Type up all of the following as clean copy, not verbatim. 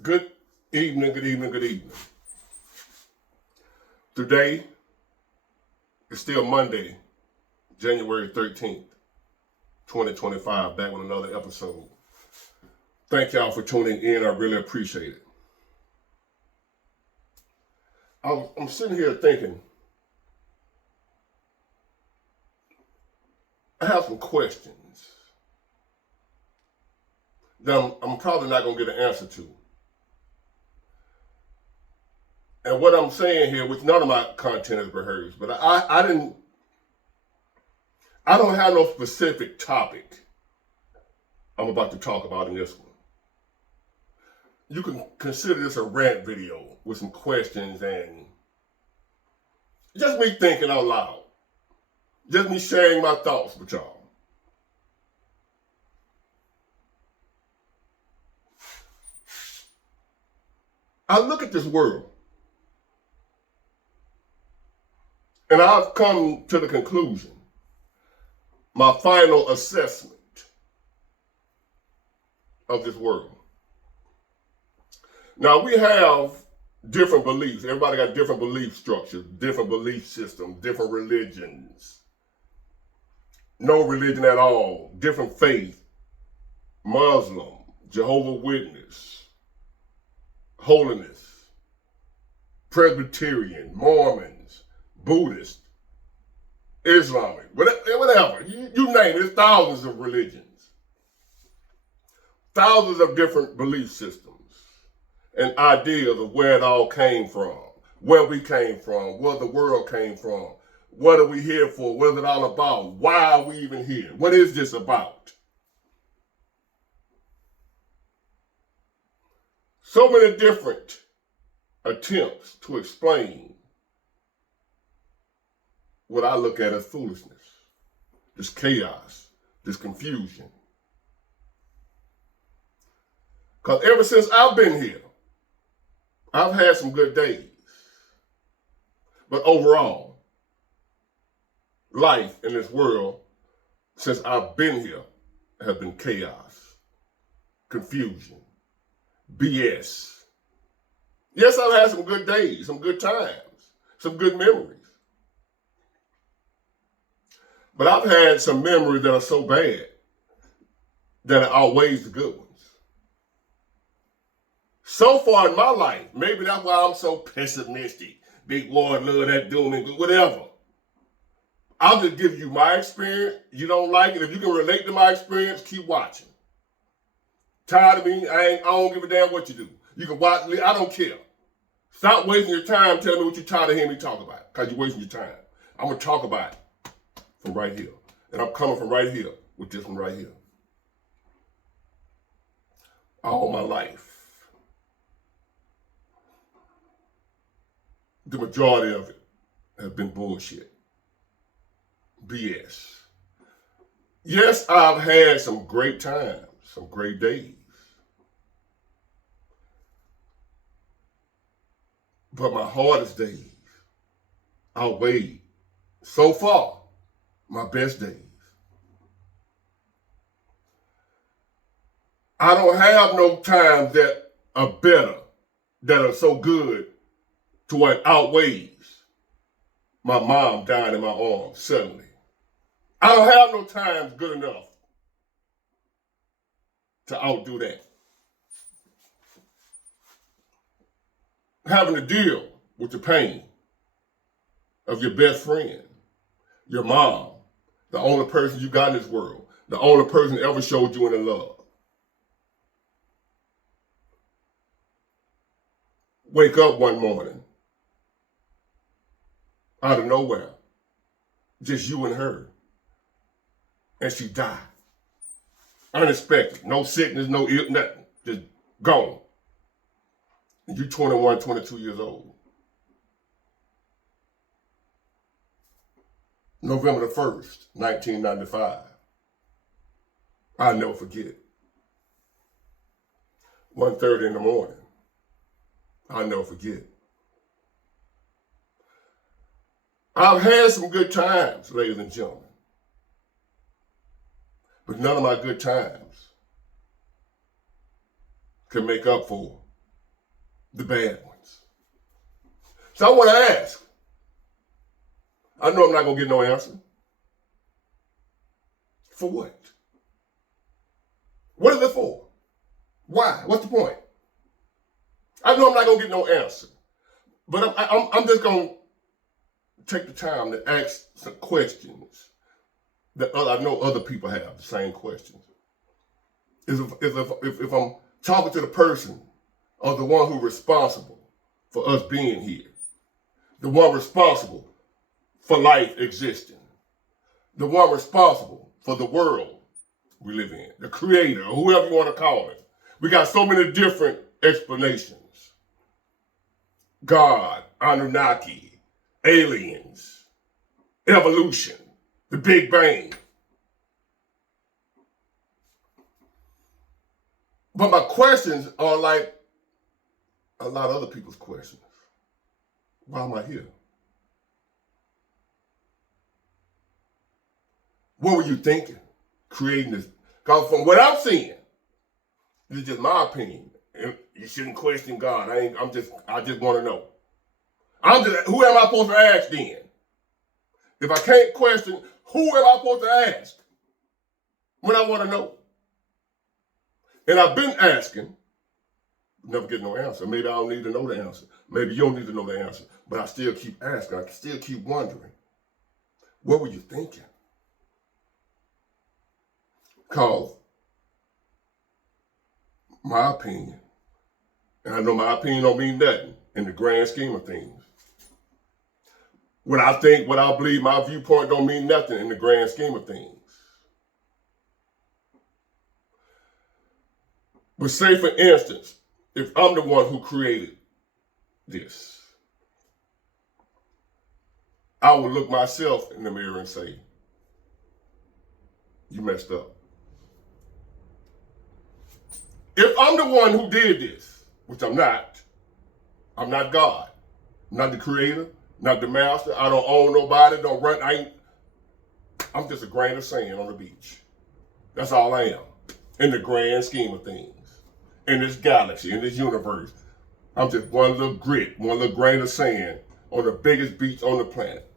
Good evening, good evening, good evening. Today is still Monday, January 13th, 2025, back with another episode. Thank y'all for tuning in. I really appreciate it. I'm sitting here thinking, I have some questions that I'm probably not going to get an answer to. And what I'm saying here, which none of my content is rehearsed, but I don't have no specific topic I'm about to talk about in this one. You can consider this a rant video with some questions and just me thinking out loud. Just me sharing my thoughts with y'all. I look at this world and I've come to the conclusion, my final assessment of this world. Now we have different beliefs. Everybody got different belief structures, different belief systems, different religions. No religion at all, different faith, Muslim, Jehovah's Witness, holiness, Presbyterian, Mormons, Buddhist, Islamic, whatever. You name it, there's thousands of religions, thousands of different belief systems and ideas of where it all came from, where we came from, where the world came from, what are we here for, what is it all about, why are we even here, what is this about? So many different attempts to explain what I look at as foolishness, this chaos, this confusion. Because ever since I've been here, I've had some good days. But overall, life in this world, since I've been here, has been chaos, confusion, BS. Yes, I've had some good days, some good times, some good memories. But I've had some memories that are so bad that it outweighs the good ones. So far in my life, maybe that's why I'm so pessimistic. Big Lord, love that doom and whatever. I'll just give you my experience. You don't like it. If you can relate to my experience, keep watching. Tired of me? I don't give a damn what you do. You can watch. I don't care. Stop wasting your time telling me what you're tired of hearing me talk about, because you're wasting your time. I'm going to talk about it from right here. And I'm coming from right here with this one right here. All my life, the majority of it has been bullshit. BS. Yes, I've had some great times, some great days. But my hardest days outweighed, so far, my best days. I don't have no times that are better, that are so good to what outweighs my mom dying in my arms suddenly. I don't have no times good enough to outdo that. Having to deal with the pain of your best friend, your mom, the only person you got in this world, the only person that ever showed you any love. Wake up one morning, out of nowhere, just you and her, and she died. Unexpected, no sickness, no ill, nothing, just gone. And you're 21, 22 years old. November the 1st, 1995. I'll never forget. 1:30 in the morning. I'll never forget. I've had some good times, ladies and gentlemen. But none of my good times can make up for the bad ones. So I want to ask. I know I'm not going to get no answer. For what? What is it for? Why? What's the point? I know I'm not going to get no answer. But I'm just going to take the time to ask some questions that I know other people have the same questions. If I'm talking to the person or the one who's responsible for us being here, the one responsible for life existing, the one responsible for the world we live in, the creator, or whoever you want to call it. We got so many different explanations. God, Anunnaki, aliens, evolution, the Big Bang. But my questions are like a lot of other people's questions. Why am I here? What were you thinking creating this? Because from what I'm seeing, this is just my opinion. And you shouldn't question God. I just want to know. Who am I supposed to ask then? If I can't question, who am I supposed to ask when I want to know? And I've been asking, never get no answer. Maybe I don't need to know the answer. Maybe you don't need to know the answer. But I still keep asking. I still keep wondering. What were you thinking? Because my opinion, and I know my opinion don't mean nothing in the grand scheme of things. What I think, what I believe, my viewpoint don't mean nothing in the grand scheme of things. But say, for instance, if I'm the one who created this, I would look myself in the mirror and say, you messed up. If I'm the one who did this, which I'm not God, I'm not the creator, not the master, I don't own nobody, don't run, I'm just a grain of sand on the beach. That's all I am, in the grand scheme of things. In this galaxy, in this universe, I'm just one little grit, one little grain of sand on the biggest beach on the planet.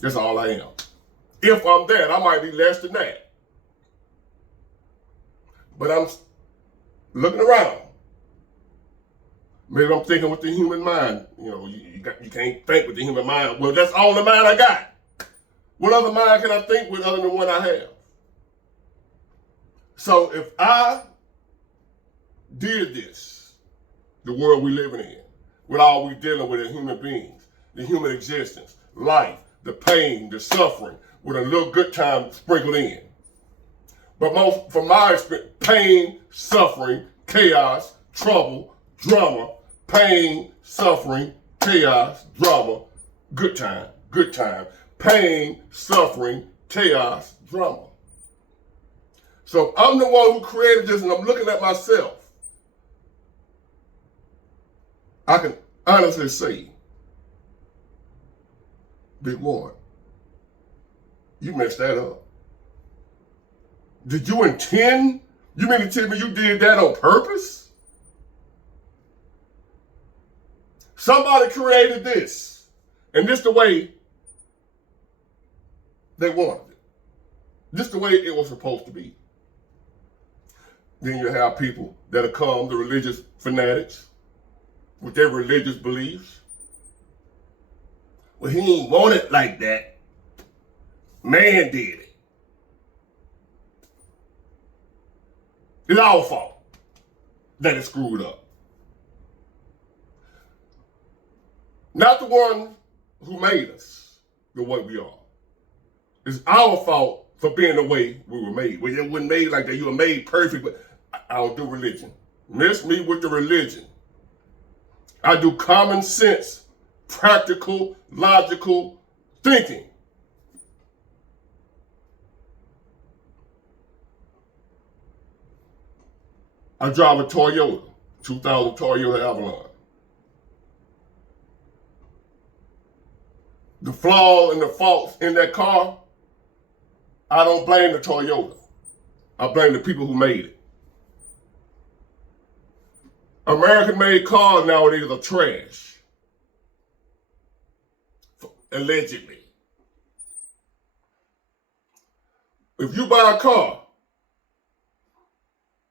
That's all I am. If I'm that, I might be less than that. But I'm looking around. Maybe I'm thinking with the human mind. You know, you can't think with the human mind. Well, that's all the mind I got. What other mind can I think with other than one I have? So if I did this, the world we living in, with all we dealing with as human beings, the human existence, life, the pain, the suffering, with a little good time sprinkled in. But most, from my experience, pain, suffering, chaos, trouble, drama, pain, suffering, chaos, drama, good time, pain, suffering, chaos, drama. So if I'm the one who created this and I'm looking at myself, I can honestly say, Big Ward, you messed that up. Did you intend? You mean to tell me you did that on purpose? Somebody created this, and this the way they wanted it. This the way it was supposed to be. Then you have people that'll come, the religious fanatics, with their religious beliefs. Well, he ain't want it like that. Man did it. It's our fault that it's screwed up. Not the one who made us the way we are. It's our fault for being the way we were made. Well, you weren't made like that. You were made perfect, but I don't do religion. Miss me with the religion. I do common sense, practical, logical thinking. I drive a Toyota, 2000 Toyota Avalon. The flaw and the faults in that car, I don't blame the Toyota. I blame the people who made it. American-made cars nowadays are trash, allegedly. If you buy a car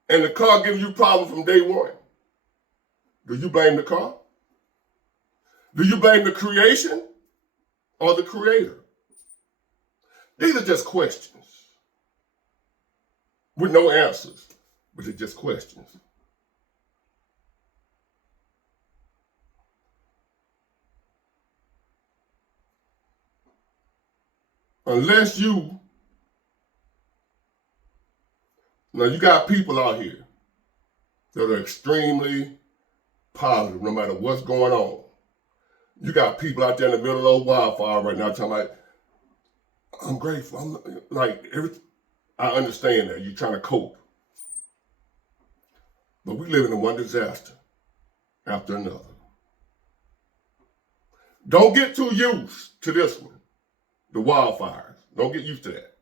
and the car gives you problems from day one, do you blame the car? Do you blame the creation or the creator? These are just questions with no answers, but they're just questions. Unless you got people out here that are extremely positive no matter what's going on. You got people out there in the middle of a wildfire right now talking like, I'm grateful. I'm like, I understand that. You're trying to cope. But we live in one disaster after another. Don't get too used to this one, the wildfires. Don't get used to that.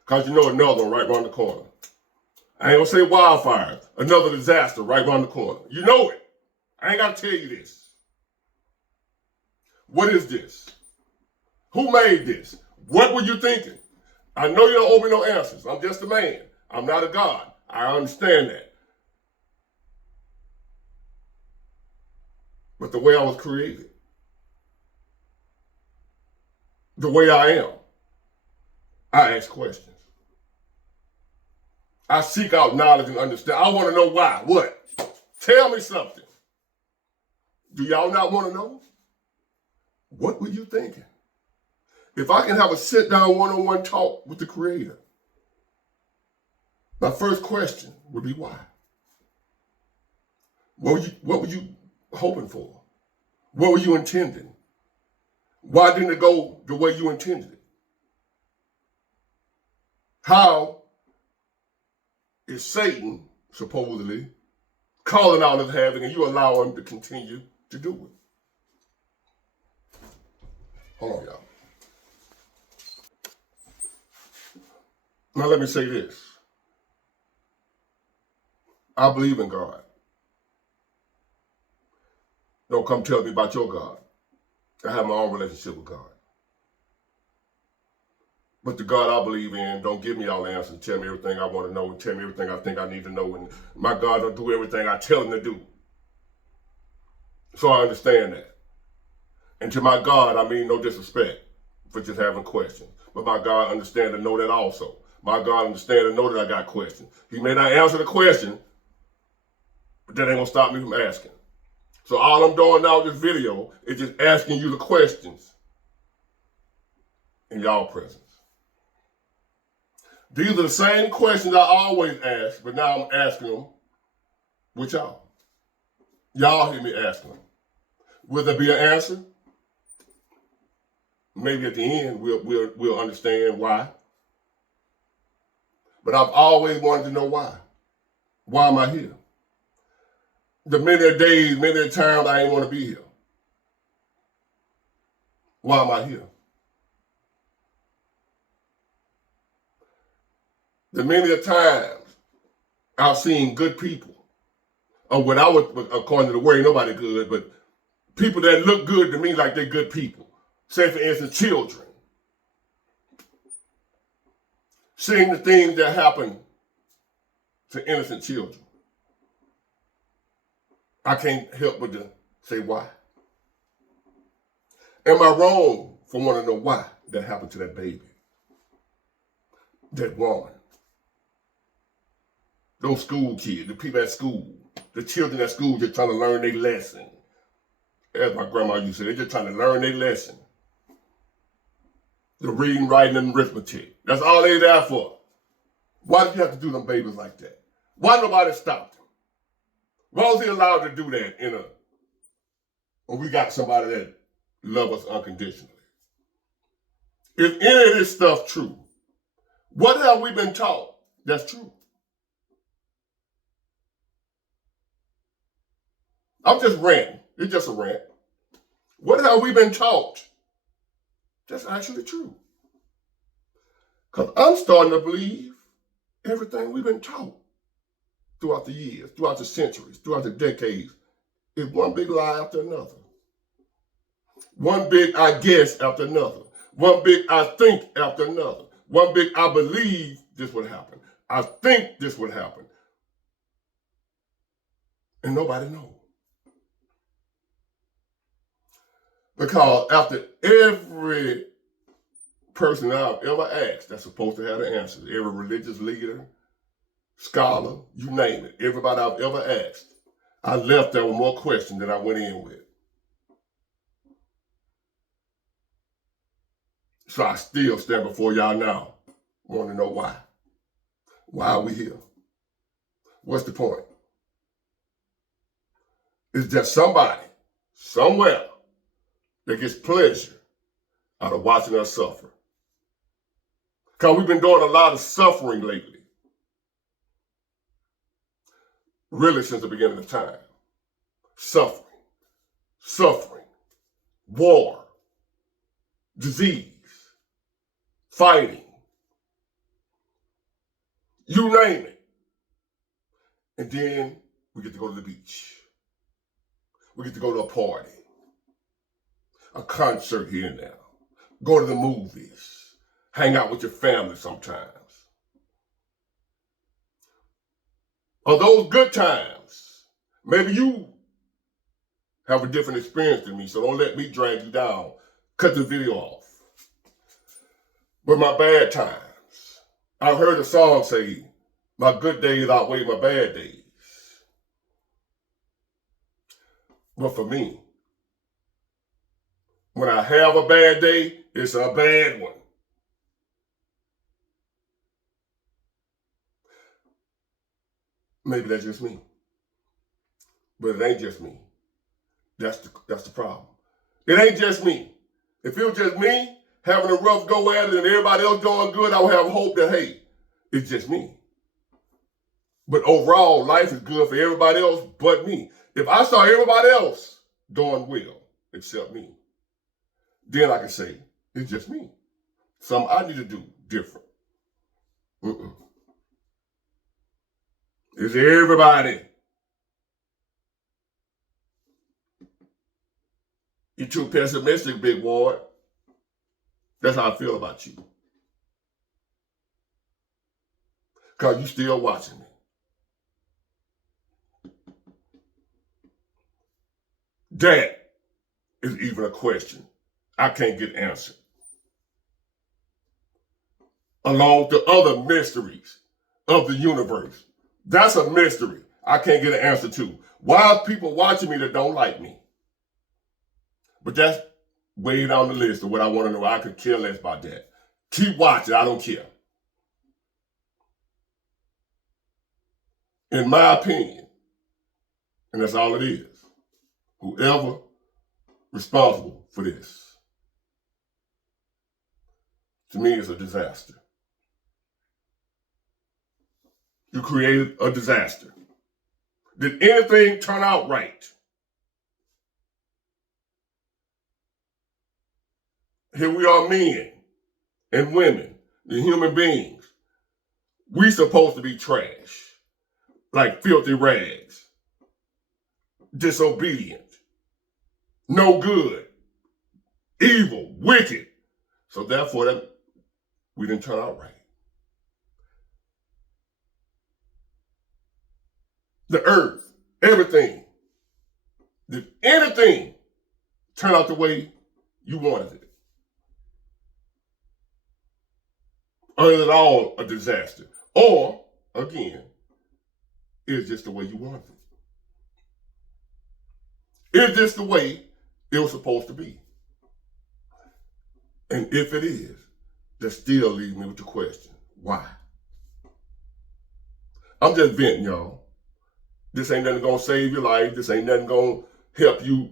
Because you know another one right around the corner. I ain't gonna say wildfires, another disaster right around the corner. You know it. I ain't gotta tell you this. What is this? Who made this? What were you thinking? I know you don't owe me no answers. I'm just a man. I'm not a God. I understand that. But the way I was created, the way I am, I ask questions. I seek out knowledge and understand. I want to know why. What? Tell me something. Do y'all not want to know? What were you thinking? If I can have a sit-down one-on-one talk with the Creator, my first question would be why? What were you hoping for? What were you intending? Why didn't it go the way you intended it? How is Satan supposedly calling out of heaven and you allow him to continue to do it? Hold on, y'all. Now let me say this. I believe in God. Don't come tell me about your God. I have my own relationship with God. But the God I believe in don't give me all the answers, tell me everything I want to know, and tell me everything I think I need to know. And my God don't do everything I tell him to do. So I understand that. And to my God, I mean no disrespect for just having questions. But my God understand and know that also. My God understand and know that I got questions. He may not answer the question, but that ain't gonna stop me from asking. So all I'm doing now with this video is just asking you the questions in y'all presence. These are the same questions I always ask, but now I'm asking them with y'all. Y'all hear me asking them. Will there be an answer? Maybe at the end we'll understand why. But I've always wanted to know why. Why am I here? The many days, many times I ain't want to be here. Why am I here? The many times I've seen good people, or what I would, according to the word, ain't nobody good, but people that look good to me like they're good people. Say, for instance, children. Seeing the things that happen to innocent children. I can't help but to say why. Am I wrong for wanting to know why that happened to that baby? That woman? Those school kids, the people at school, the children at school just trying to learn their lesson. As my grandma used to say, they're just trying to learn their lesson. The reading, writing, and arithmetic. That's all they there for. Why did you have to do them babies like that? Why nobody stopped them? Why was he allowed to do that when we got somebody that loves us unconditionally? If any of this stuff true, what have we been taught that's true? I'm just ranting. It's just a rant. What have we been taught that's actually true? Because I'm starting to believe everything we've been taught. throughout the years, throughout the centuries, throughout the decades, is one big lie after another. One big I guess after another. One big I think after another. One big I believe this would happen. I think this would happen. And nobody knows. Because after every person I've ever asked that's supposed to have the answers, every religious leader, scholar, you name it, everybody I've ever asked, I left there with more questions than I went in with. So I still stand before y'all now. Want to know why? Why are we here? What's the point? It's just somebody, somewhere, that gets pleasure out of watching us suffer. Because we've been doing a lot of suffering lately. Really since the beginning of time. Suffering, war, disease, fighting, you name it. And then we get to go to the beach. We get to go to a party, a concert here and there, go to the movies, hang out with your family sometimes. Are those good times? Maybe you have a different experience than me, so don't let me drag you down. Cut the video off. But my bad times, I've heard a song say, my good days outweigh my bad days. But for me, when I have a bad day, it's a bad one. Maybe that's just me. But it ain't just me. That's the problem. It ain't just me. If it was just me having a rough go at it and everybody else doing good, I would have hope that, hey, it's just me. But overall, life is good for everybody else but me. If I saw everybody else doing well, except me, then I can say, it's just me. Something I need to do different. It's everybody. You're too pessimistic, Big Ward. That's how I feel about you. Because you still watching me. That is even a question I can't get answered. Along with the other mysteries of the universe. That's a mystery I can't get an answer to. Why are people watching me that don't like me? But that's way down the list of what I want to know. I could care less about that. Keep watching. I don't care. In my opinion, and that's all it is, whoever responsible for this, to me, is a disaster. You created a disaster. Did anything turn out right? Here we are, men and women, the human beings. We supposed to be trash, like filthy rags, disobedient, no good, evil, wicked. So therefore, that we didn't turn out right. The earth, everything, did anything turn out the way you wanted it? Or is it all a disaster? Or, again, is just the way you wanted it? Is this the way it was supposed to be? And if it is, that still leaves me with the question, why? I'm just venting, y'all. This ain't nothing gonna save your life. This ain't nothing gonna help you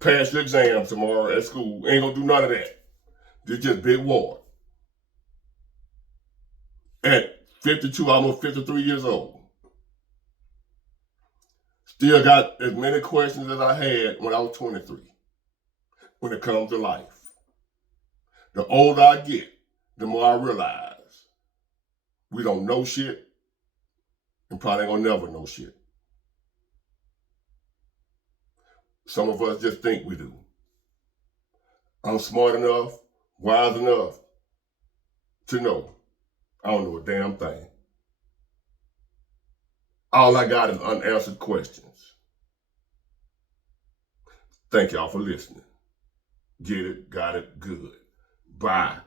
pass your exam tomorrow at school. Ain't gonna do none of that. This just Big Ward. At 52, almost 53 years old. Still got as many questions as I had when I was 23 when it comes to life. The older I get, the more I realize we don't know shit, and probably ain't gonna never know shit. Some of us just think we do. I'm smart enough, wise enough to know I don't know a damn thing. All I got is unanswered questions. Thank y'all for listening. Get it, got it, good. Bye.